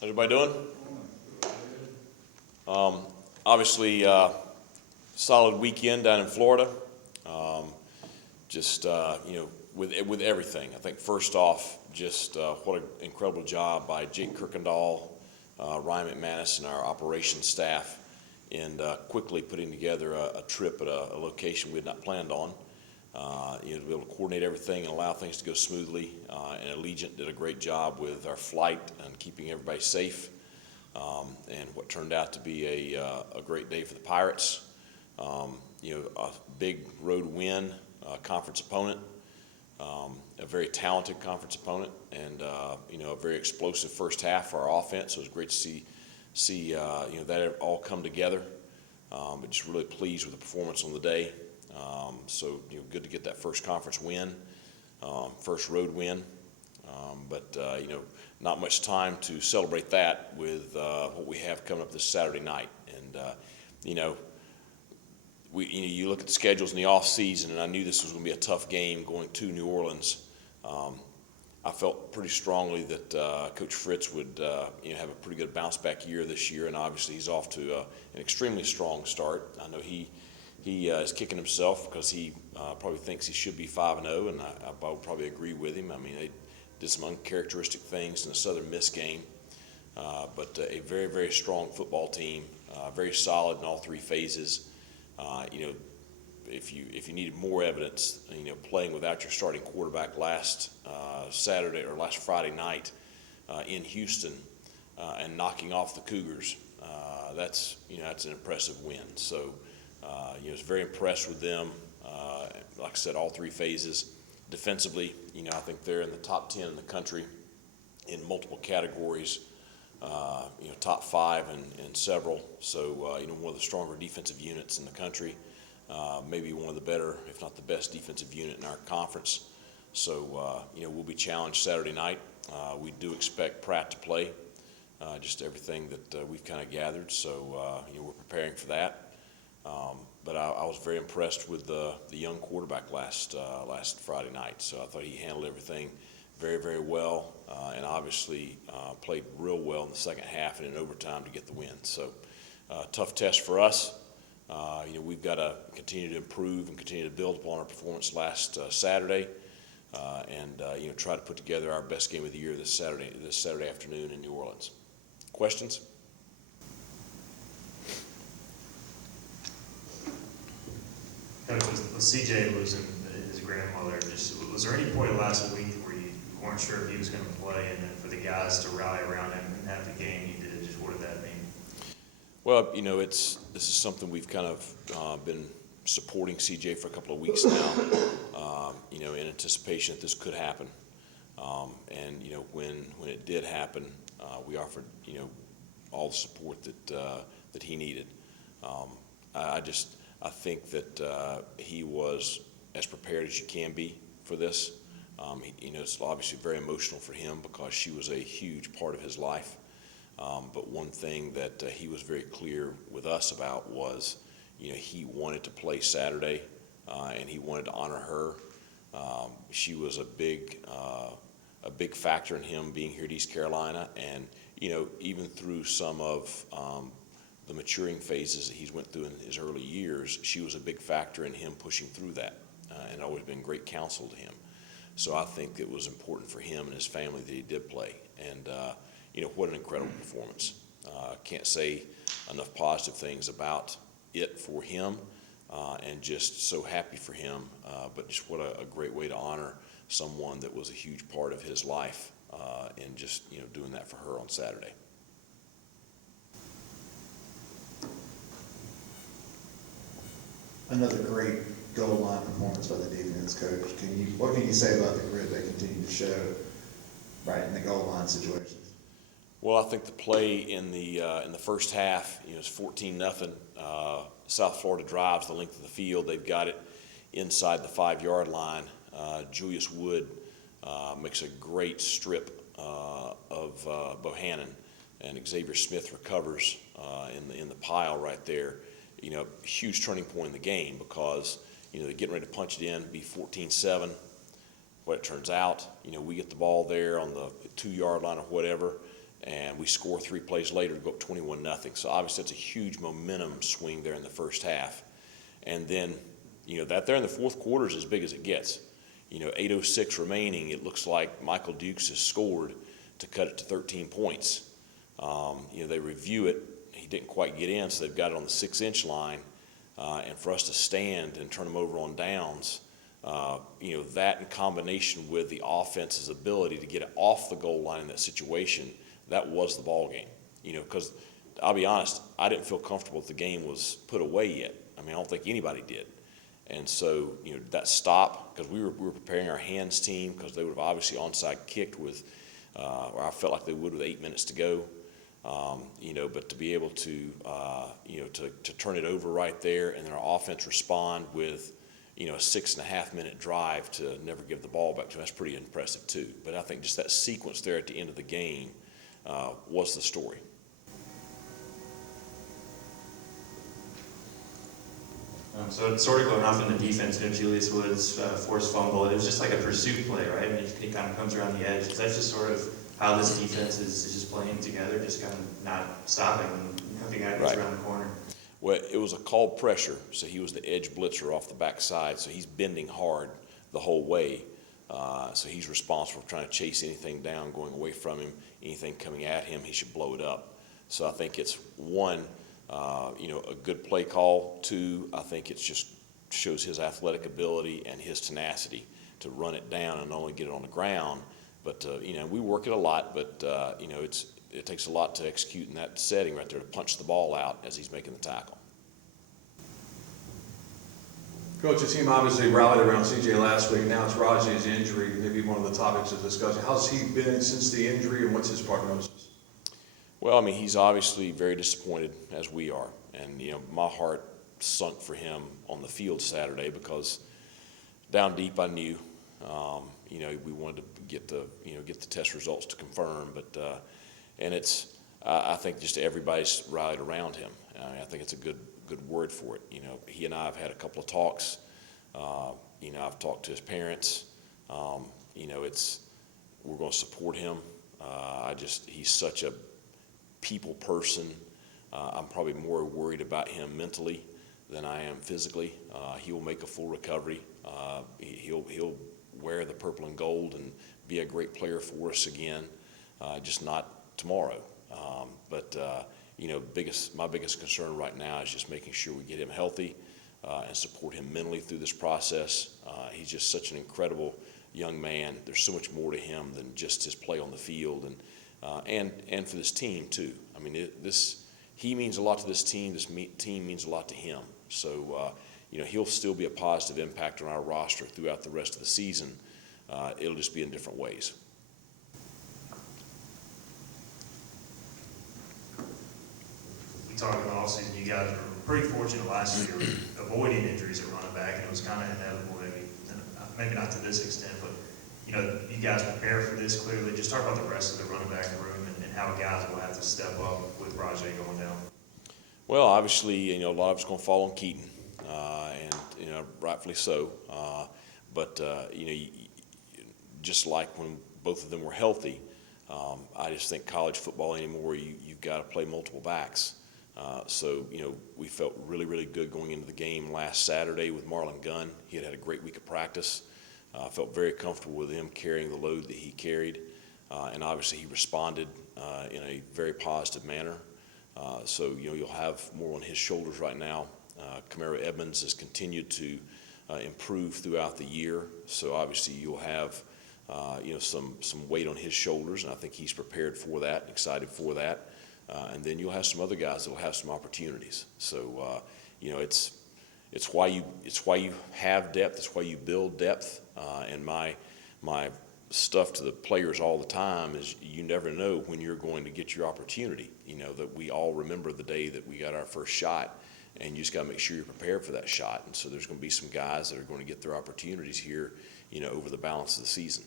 How's everybody doing? Obviously, solid weekend down in Florida. With everything. I think first off, just what an incredible job by Jake Kirkendall, Ryan McManus, and our operations staff in quickly putting together a trip at a location we had not planned on. To be able to coordinate everything and allow things to go smoothly. And Allegiant did a great job with our flight and keeping everybody safe. And what turned out to be a great day for the Pirates. A big road win, conference opponent, a very talented conference opponent, and a very explosive first half for our offense. So it was great to see that all come together. But just really pleased with the performance on the day. Good to get that first conference win, first road win. Not much time to celebrate that with what we have coming up this Saturday night. And you look at the schedules in the off season, and I knew this was going to be a tough game going to New Orleans. I felt pretty strongly that Coach Fritz would have a pretty good bounce back year this year, and obviously he's off to an extremely strong start. I know he is kicking himself because he probably thinks he should be 5-0, and I would probably agree with him. I mean, they did some uncharacteristic things in the Southern Miss game, but a very, very strong football team, very solid in all three phases. If you needed more evidence, playing without your starting quarterback last Saturday or last Friday night in Houston and knocking off the Cougars, that's an impressive win. So. I was very impressed with them. Like I said, all three phases. Defensively, I think they're in the top 10 in the country in multiple categories. Top 5 in several. So, one of the stronger defensive units in the country. Maybe one of the better, if not the best, defensive unit in our conference. So, we'll be challenged Saturday night. We do expect Pratt to play. Just everything that we've kind of gathered. So, we're preparing for that. But I was very impressed with the young quarterback last Friday night. So I thought he handled everything very, very well, and obviously played real well in the second half and in overtime to get the win. So tough test for us. We've got to continue to improve and continue to build upon our performance last Saturday, and try to put together our best game of the year this Saturday afternoon in New Orleans. Questions? With CJ losing his grandmother, was there any point last week where you weren't sure if he was going to play, and then for the guys to rally around him and have the game he did, just what did that mean? Well, this is something we've kind of been supporting CJ for a couple of weeks now, in anticipation that this could happen. When it did happen, we offered, all the support that he needed. I think that he was as prepared as you can be for this. It's obviously very emotional for him because she was a huge part of his life. But one thing that he was very clear with us about was, he wanted to play Saturday, and he wanted to honor her. She was a big factor in him being here at East Carolina, and even through some of the maturing phases that he's went through in his early years, she was a big factor in him pushing through that, and always been great counsel to him. So I think it was important for him and his family that he did play, and what an incredible performance. Can't say enough positive things about it for him, and just so happy for him, but just what a great way to honor someone that was a huge part of his life, and just doing that for her on Saturday. Another great goal line performance by the defense, Coach. What can you say about the grit they continue to show right in the goal line situations? Well, I think the play in the first half, it's 14-0. South Florida drives the length of the field. They've got it inside the 5-yard line. Julius Wood makes a great strip of Bohannon, and Xavier Smith recovers in the pile right there. Huge turning point in the game because, they're getting ready to punch it in, be 14-7. What it turns out, we get the ball there on the 2-yard line or whatever, and we score 3 plays later to go up 21-0. So obviously that's a huge momentum swing there in the first half. And then, that there in the fourth quarter is as big as it gets. 8:06 remaining, it looks like Michael Dukes has scored to cut it to 13 points. They review it. He didn't quite get in, so they've got it on the 6-inch line. And for us to stand and turn them over on downs, that in combination with the offense's ability to get it off the goal line in that situation, that was the ball game. Because I'll be honest, I didn't feel comfortable if the game was put away yet. I don't think anybody did. And so, that stop, because we were preparing our hands team, because they would have obviously onside kicked with, or I felt like they would with 8 minutes to go. But to be able to, to turn it over right there, and then our offense respond with, a 6.5-minute drive to never give the ball back to them, that's pretty impressive too. But I think just that sequence there at the end of the game was the story. So it's sort of going off in the defense, Julius Woods' forced fumble. It was just like a pursuit play, right? And he kind of comes around the edge. Is that just sort of how this defense is just playing together, just kind of not stopping? The guy goes around the corner. Well, it was a called pressure, so he was the edge blitzer off the backside, so he's bending hard the whole way. So he's responsible for trying to chase anything down, going away from him, anything coming at him, he should blow it up. So I think it's one, a good play call. Two, I think it just shows his athletic ability and his tenacity to run it down and not only get it on the ground, but, we work it a lot, but, it takes a lot to execute in that setting right there to punch the ball out as he's making the tackle. Coach, the team obviously rallied around CJ last week. Now it's Raji's injury, maybe one of the topics of discussion. How's he been since the injury, and what's his prognosis? Well, he's obviously very disappointed, as we are. And, my heart sunk for him on the field Saturday because down deep I knew, we wanted to get the test results to confirm. But, and I think just everybody's rallied around him. I think it's a good word for it. He and I have had a couple of talks. I've talked to his parents. We're going to support him. He's such a people person. I'm probably more worried about him mentally than I am physically. He will make a full recovery. He'll wear the purple and gold and be a great player for us again, just not tomorrow. My biggest concern right now is just making sure we get him healthy and support him mentally through this process. He's just such an incredible young man. There's so much more to him than just his play on the field, and for this team too. He means a lot to this team. This team means a lot to him. So he'll still be a positive impact on our roster throughout the rest of the season. It'll just be in different ways. We talked about offseason. You guys were pretty fortunate last year avoiding injuries at running back, and it was kind of inevitable. Maybe not to this extent, but you guys prepare for this clearly. Just talk about the rest of the running back room and how guys will have to step up with Raji going down. Well, obviously, a lot of it's going to fall on Keaton, and rightfully so. But just like when both of them were healthy, I just think college football anymore, you've got to play multiple backs. So we felt really, really good going into the game last Saturday with Marlon Gunn. He had a great week of practice. I felt very comfortable with him carrying the load that he carried. And obviously he responded in a very positive manner. So you'll have more on his shoulders right now. Camaro Edmonds has continued to improve throughout the year. So obviously you'll have some weight on his shoulders, and I think he's prepared for that, excited for that. And then you'll have some other guys that will have some opportunities. So it's why you have depth. It's why you build depth. And my stuff to the players all the time is you never know when you're going to get your opportunity. That we all remember the day that we got our first shot, and you just got to make sure you're prepared for that shot. And so there's going to be some guys that are going to get their opportunities here, over the balance of the season.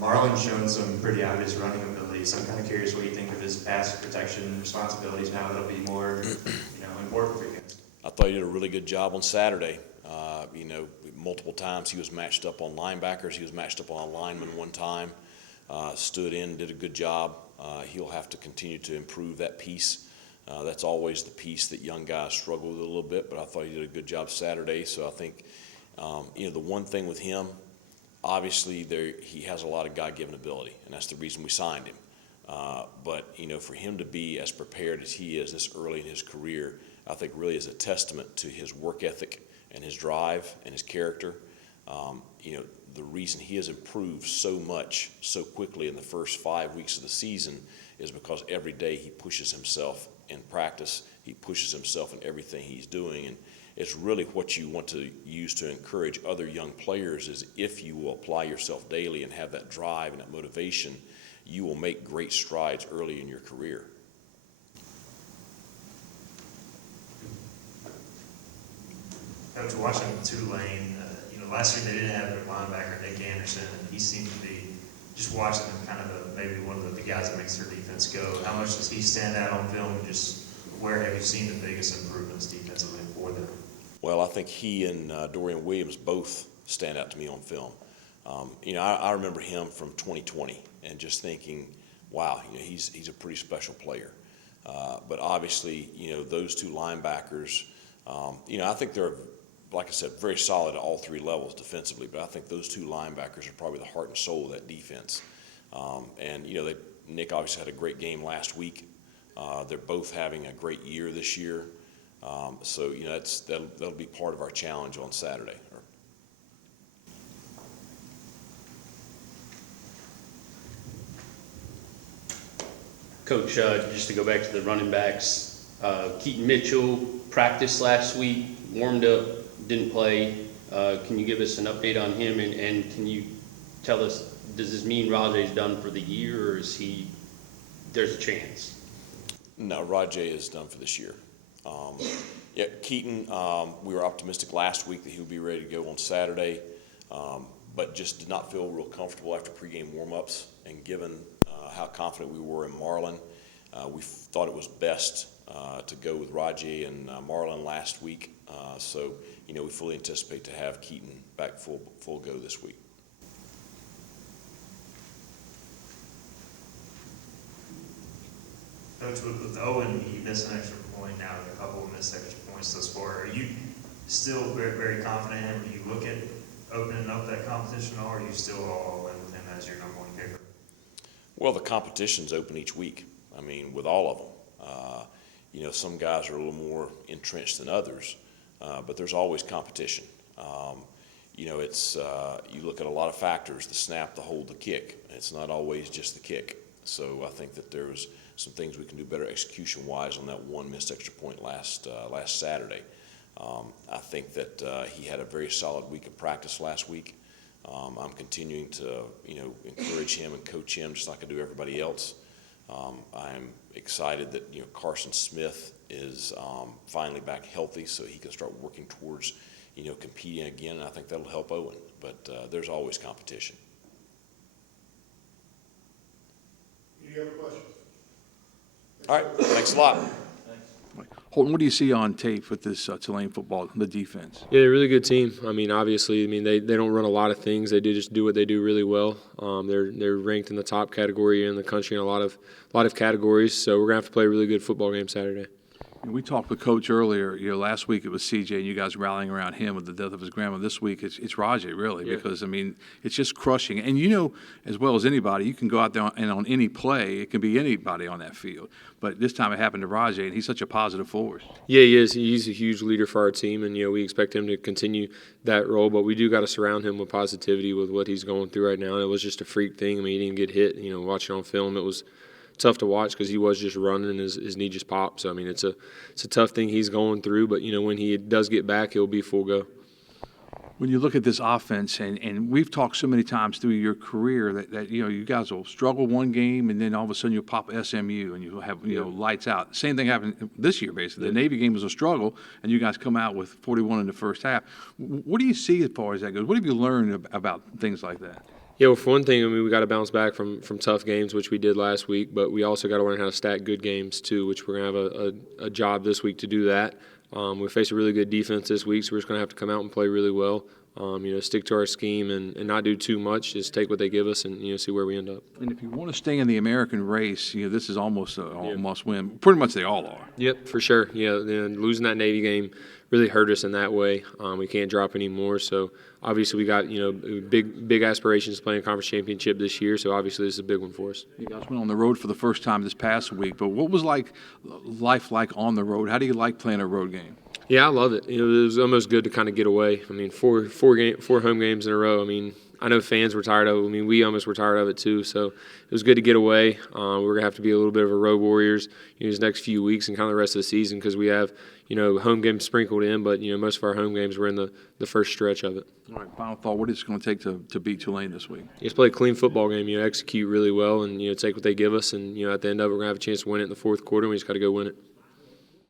Marlon's shown some pretty obvious running ability, so I'm kind of curious what you think of his pass protection responsibilities now that'll be more, important for you guys. I thought he did a really good job on Saturday. multiple times he was matched up on linebackers. He was matched up on a lineman one time, stood in, did a good job. He'll have to continue to improve that piece. That's always the piece that young guys struggle with a little bit, but I thought he did a good job Saturday. So I think, the one thing with him, obviously he has a lot of God-given ability, and that's the reason we signed him. But for him to be as prepared as he is this early in his career, I think really is a testament to his work ethic and his drive and his character. The reason he has improved so much so quickly in the first 5 weeks of the season is because every day he pushes himself in practice. He pushes himself in everything he's doing, and it's really what you want to use to encourage other young players is if you will apply yourself daily and have that drive and that motivation, you will make great strides early in your career. Coach, watching Tulane, last year they didn't have their linebacker, Nick Anderson, and he seemed to be, just watching him, kind of maybe one of the guys that makes their defense go. How much does he stand out on film, and just where have you seen the biggest improvements defensively for them? Well, I think he and Dorian Williams both stand out to me on film. I remember him from 2020 and just thinking, wow, he's a pretty special player. But obviously, those two linebackers, I think they're, like I said, very solid at all three levels defensively, but I think those two linebackers are probably the heart and soul of that defense. Nick obviously had a great game last week. They're both having a great year this year. That'll be part of our challenge on Saturday. Coach, just to go back to the running backs, Keaton Mitchell practiced last week, warmed up, didn't play. Can you give us an update on him, and can you tell us, does this mean Raji's done for the year, or there's a chance? No, Raji is done for this year. Keaton, we were optimistic last week that he would be ready to go on Saturday, but just did not feel real comfortable after pregame warm-ups, and given how confident we were in Marlin, we thought it was best to go with Raji and Marlin last week. We fully anticipate to have Keaton back full go this week. Coach, with Owen, he missed an extra point now, and a couple of missed extra points thus far. Are you still very, very confident in him? Do you look at opening up that competition, or are you still all in with him as your number one kicker? Well, the competition's open each week. With all of them. Some guys are a little more entrenched than others, but there's always competition. You look at a lot of factors: the snap, the hold, the kick. It's not always just the kick. So I think that there's some things we can do better execution-wise on that one missed extra point last Saturday. I think that he had a very solid week of practice last week. I'm continuing to, encourage him and coach him just like I do everybody else. I'm excited that, Carson Smith is finally back healthy so he can start working towards, competing again, and I think that'll help Owen. But there's always competition. Any other questions? All right, thanks a lot. Holton, what do you see on tape with this Tulane football, the defense? Yeah, they're a really good team. Obviously, they don't run a lot of things. They just do what they do really well. They're ranked in the top category in the country in a lot of categories. So we're gonna have to play a really good football game Saturday. And we talked with Coach earlier. Last week it was CJ, and you guys rallying around him with the death of his grandma. This week it's Raji, really, yeah. Because it's just crushing. And as well as anybody, you can go out there and on any play, it can be anybody on that field. But this time it happened to Raji, and he's such a positive force. Yeah, he is. He's a huge leader for our team, and we expect him to continue that role. But we do got to surround him with positivity with what he's going through right now. And it was just a freak thing. He didn't get hit. Watching on film, it was tough to watch because he was just running and his knee just popped. So it's a tough thing he's going through. But when he does get back, he'll be full go. When you look at this offense, and we've talked so many times through your career that you guys will struggle one game, and then all of a sudden you'll pop SMU and you'll have lights out. Same thing happened this year, basically. The Navy game was a struggle, and you guys come out with 41 in the first half. What do you see as far as that goes? What have you learned about things like that? Yeah, well, for one thing, we got to bounce back from tough games, which we did last week, but we also got to learn how to stack good games too, which we're going to have a job this week to do that. We face a really good defense this week, so we're just going to have to come out and play really well. Stick to our scheme and not do too much. Just take what they give us and see where we end up. And if you want to stay in the American race, this is almost a must win. Pretty much they all are. Yep, for sure. Losing that Navy game really hurt us in that way. We can't drop any more. So obviously we got big aspirations to play a conference championship this year. So obviously this is a big one for us. You guys went on the road for the first time this past week, but what was life like on the road? How do you like playing a road game? Yeah, I love it. It was almost good to kind of get away. I mean, four home games in a row. I mean, I know fans were tired of it. I mean, we almost were tired of it too. So it was good to get away. We're gonna have to be a little bit of a road warriors these next few weeks and kind of the rest of the season because we have home games sprinkled in, but most of our home games were in the first stretch of it. All right, final thought. What is it going to take to beat Tulane this week? Just play a clean football game. Execute really well and take what they give us, and at the end of it, we're gonna have a chance to win it in the fourth quarter. And we just got to go win it.